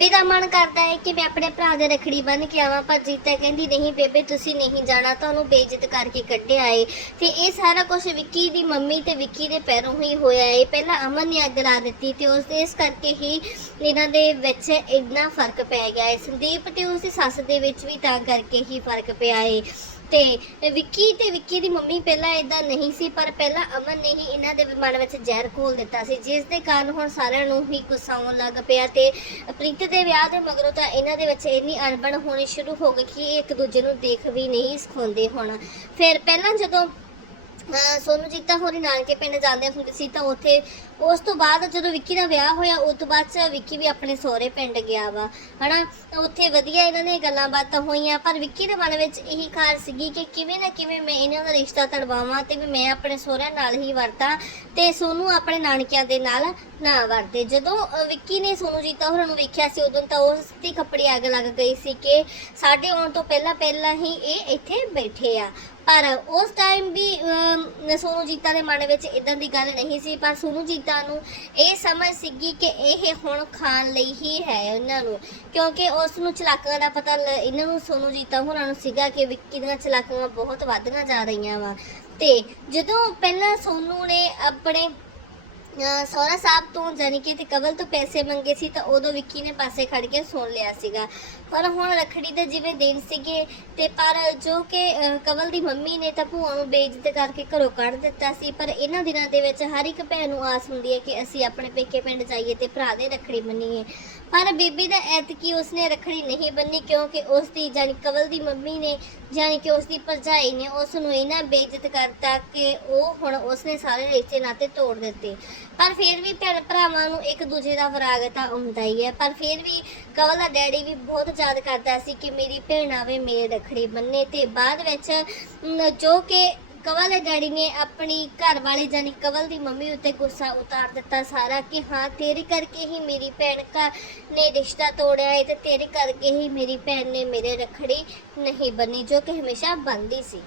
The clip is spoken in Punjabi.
ਮੇਰਾ ਮਨ ਕਰਦਾ ਹੈ ਕਿ ਮੈਂ ਆਪਣੇ ਭਰਾ ਦੇ ਰਖੜੀ ਬੰਨ ਕੇ ਆਵਾਂ, ਪਰ ਜੀਤਾ ਕਹਿੰਦੀ, ਨਹੀਂ ਬੇਬੇ, ਤੁਸੀਂ ਨਹੀਂ ਜਾਣਾ, ਤੁਹਾਨੂੰ ਬੇਇੱਜ਼ਤ ਕਰਕੇ ਕੱਢਿਆ ਏ। ਤੇ ਇਹ ਸਾਰਾ ਕੁਝ ਵਿੱਕੀ ਦੀ ਮੰਮੀ ਤੇ ਵਿੱਕੀ ਦੇ ਪੈਰੋਂ ਹੀ ਹੋਇਆ ਏ। ਪਹਿਲਾਂ ਅਮਨ ਨੇ ਅੱਗ ਲਾ ਦਿੱਤੀ ਤੇ ਉਸ ਦੇ ਇਸ ਕਰਕੇ ਹੀ ਇਹਨਾਂ ਦੇ ਵਿੱਚ ਇੰਨਾ ਫ਼ਰਕ ਪੈ ਗਿਆ ਏ। ਸੰਦੀਪ ਤੇ ਉਸ ਦੀ ਸੱਸ ਦੇ ਵਿੱਚ ਵੀ ਤਾਂ ਕਰਕੇ ਹੀ ਫ਼ਰਕ ਪਿਆ ਏ। ਤੇ ਵਿੱਕੀ ਤੇ ਵਿੱਕੀ ਦੀ ਮੰਮੀ ਪਹਿਲਾਂ ਇਦਾਂ ਨਹੀਂ ਸੀ, ਪਰ ਪਹਿਲਾਂ ਅਮਨ ਨੇ ਹੀ ਇਹਨਾਂ ਦੇ ਮਨ ਵਿੱਚ ਜ਼ਹਿਰ ਘੋਲ ਦਿੱਤਾ ਸੀ, ਜਿਸ ਦੇ ਕਾਰਨ ਹੁਣ ਸਾਰਿਆਂ ਨੂੰ ਹੀ ਗੁੱਸਾ ਆਉਣ ਲੱਗ ਪਿਆ ਤੇ ਪ੍ਰੀਤ ਦੇ ਵਿਆਹ ਦੇ ਮਗਰੋਂ ਤਾਂ ਇਹਨਾਂ ਦੇ ਵਿੱਚ ਇੰਨੀ ਅਣਬਣ ਹੋਣੀ ਸ਼ੁਰੂ ਹੋ ਗਈ ਕਿ ਇਹ ਇੱਕ ਦੂਜੇ ਨੂੰ ਦੇਖ ਵੀ ਨਹੀਂ ਸਿਖਾਉਂਦੇ ਹੁਣ। ਫਿਰ ਪਹਿਲਾਂ ਜਦੋਂ ਸੋਨੂ ਜੀਤਾ ਹੋਰੀ ਨਾਨਕੇ ਪਿੰਡ ਜਾਂਦੇ ਹੁੰਦੇ ਸੀ ਤਾਂ ਉੱਥੇ ਉਸ ਤੋਂ ਬਾਅਦ ਜਦੋਂ ਵਿੱਕੀ ਦਾ ਵਿਆਹ ਹੋਇਆ, ਉਸ ਤੋਂ ਬਾਅਦ ਚ ਵਿੱਕੀ ਵੀ ਆਪਣੇ ਸਹੁਰੇ ਪਿੰਡ ਗਿਆ ਵਾ, ਹਨਾ? ਤਾਂ ਉੱਥੇ ਵਧੀਆ ਇਹਨਾਂ ਨੇ ਗੱਲਾਂ ਬਾਤਾਂ ਹੋਈਆਂ, ਪਰ ਵਿੱਕੀ ਦੇ ਮਨ ਵਿੱਚ ਇਹੀ ਖਾਰ ਸੀਗੀ ਕਿ ਕਿਵੇਂ ਨਾ ਕਿਵੇਂ ਮੈਂ ਇਹਨਾਂ ਦਾ ਰਿਸ਼ਤਾ ਤੜਵਾਵਾਂ ਤੇ ਵੀ ਮੈਂ ਆਪਣੇ ਸਹੁਰਿਆਂ ਨਾਲ ਹੀ ਵਰਤਾਂ ਤੇ ਸੋਨੂ ਆਪਣੇ ਨਾਨਕਿਆਂ ਦੇ ਨਾਲ ਨਾ ਵਰਤੇ। ਜਦੋਂ ਵਿੱਕੀ ਨੇ ਸੋਨੂ ਜੀਤਾ ਹੋਰਾਂ ਨੂੰ ਵੇਖਿਆ ਸੀ ਉਦੋਂ ਤਾਂ ਉਸ ਦੀ ਕੱਪੜੀ ਅੱਗ ਲੱਗ ਗਈ ਸੀ ਕਿ ਸਾਡੇ ਆਉਣ ਤੋਂ ਪਹਿਲਾਂ ਪਹਿਲਾਂ ਹੀ ਇਹ ਇੱਥੇ ਬੈਠੇ ਆ। ਪਰ ਉਸ ਟਾਈਮ ਵੀ ਅਮ, ਸੋਨੂ ਜੀਤਾ ਦੇ ਮਨ ਵਿੱਚ ਇਦਾਂ ਦੀ ਗੱਲ ਨਹੀਂ ਸੀ ਪਰ ਸੋਨੂ ਜੀਤਾ ਨੂੰ ਇਹ ਸਮਝ ਸੀਗੀ ਕਿ ਇਹ ਹੁਣ ਖਾਣ ਲਈ ਹੀ ਹੈ ਉਹਨਾਂ ਨੂੰ। ਕਿਉਂਕਿ ਉਸ ਨੂੰ ਚਲਾਕਾਂ ਦਾ ਪਤਾ ਲ- ਇਹਨਾਂ ਨੂੰ ਸੋਨੂ ਜੀਤਾ ਹੋਰਾਂ ਨੂੰ ਸੀਗਾ ਕਿ ਵਿੱਕੀ ਦੀਆਂ ਚਲਾਕਾਂ ਬਹੁਤ ਵੱਧਦੀਆਂ ਜਾ ਰਹੀਆਂ ਵਾ। ਤੇ ਜਦੋਂ ਪਹਿਲਾਂ ਸੋਨੂ ਨੇ ਆਪਣੇ ਸਹੁਰਾ ਸਾਹਿਬ ਤੋਂ ਜਾਨੀ ਕਿ ਤੇ ਕਵਲ ਤੋਂ ਪੈਸੇ ਮੰਗੇ ਸੀ ਤਾਂ ਉਦੋਂ ਵਿੱਕੀ ਨੇ ਪਾਸੇ ਖੜ ਕੇ ਸੁਣ ਲਿਆ ਸੀਗਾ। ਪਰ ਹੁਣ ਰਖੜੀ ਦੇ ਜਿਵੇਂ ਦਿਨ ਸੀਗੇ ਤੇ ਪਰ ਜੋ ਕਿ ਅਹ, ਦੀ ਮੰਮੀ ਨੇ ਤਾਂ ਭੂਆ ਨੂੰ ਬੇਇੱਜ਼ਤ ਕਰਕੇ ਘਰੋਂ ਕੱਢ ਦਿੱਤਾ ਸੀ ਪਰ ਇਹਨਾਂ ਦਿਨਾਂ ਦੇ ਵਿੱਚ ਹਰ ਇੱਕ ਭੈਣ ਨੂੰ ਆਸ ਹੁੰਦੀ ਹੈ ਕਿ ਅਸੀਂ ਆਪਣੇ ਪੇਕੇ ਪਿੰਡ ਜਾਈਏ ਤੇ ਭਰਾ ਦੇ ਰਖੜੀ ਬੰਨੀਏ ਪਰ ਬੀਬੀ ਦਾ ਐਤਕੀ ਉਸਨੇ ਰਖੜੀ ਨਹੀਂ ਬੰਨੀ ਕਿਉਂਕਿ ਉਸ ਦੀ ਜਾਨੀ ਕਵਲ ਦੀ ਮੰਮੀ ਨੇ ਜਾਨੀ ਕਿ ਉਸ ਦੀ ਭਰਜਾਈ ਨੇ ਉਸ ਨੂੰ ਇਹਨਾਂ ਬੇਇੱਜ਼ਤ ਕਰਤਾ ਕਿ ਉਹ ਹੁਣ ਉਸਨੇ ਸਾਰੇ ਰਿਸ਼ਤੇ ਨਾਤੇ ਤੋੜ ਦਿੱਤੇ। ਪਰ ਫਿਰ ਵੀ ਭੈਣ ਭਰਾਵਾਂ ਨੂੰ ਇੱਕ ਦੂਜੇ ਦਾ ਫਰਾਗ ਤਾਂ ਹੁੰਦਾ ਹੀ ਹੈ। ਪਰ ਫਿਰ ਵੀ ਕਵਲ ਦਾ ਡੈਡੀ ਵੀ ਬਹੁਤ ਯਾਦ ਕਰਦਾ ਸੀ ਕਿ ਮੇਰੀ ਭੈਣ ਆਵੇ, ਮੇਰੇ ਰਖੜੀ ਬੰਨੇ ਤੇ ਬਾਅਦ ਵਿੱਚ ਜੋ ਕਿ ਕਵਲ ਦੇ ਡੈਡੀ ਨੇ ਆਪਣੀ ਘਰ ਵਾਲੇ ਜਾਨੀ ਕਵਲ ਦੀ ਮੰਮੀ ਉੱਤੇ ਗੁੱਸਾ ਉਤਾਰ ਦਿੱਤਾ ਸਾਰਾ ਕਿ ਹਾਂ, ਤੇਰੇ ਕਰਕੇ ਹੀ ਮੇਰੀ ਭੈਣ ਕਾ ਨੇ ਰਿਸ਼ਤਾ ਤੋੜਿਆ ਹੈ ਤੇ ਤੇਰੇ ਕਰਕੇ ਹੀ ਮੇਰੀ ਭੈਣ ਨੇ ਮੇਰੇ ਰਖੜੀ ਨਹੀਂ ਬੰਨੀ, ਜੋ ਕਿ ਹਮੇਸ਼ਾ ਬੰਦੀ ਸੀ।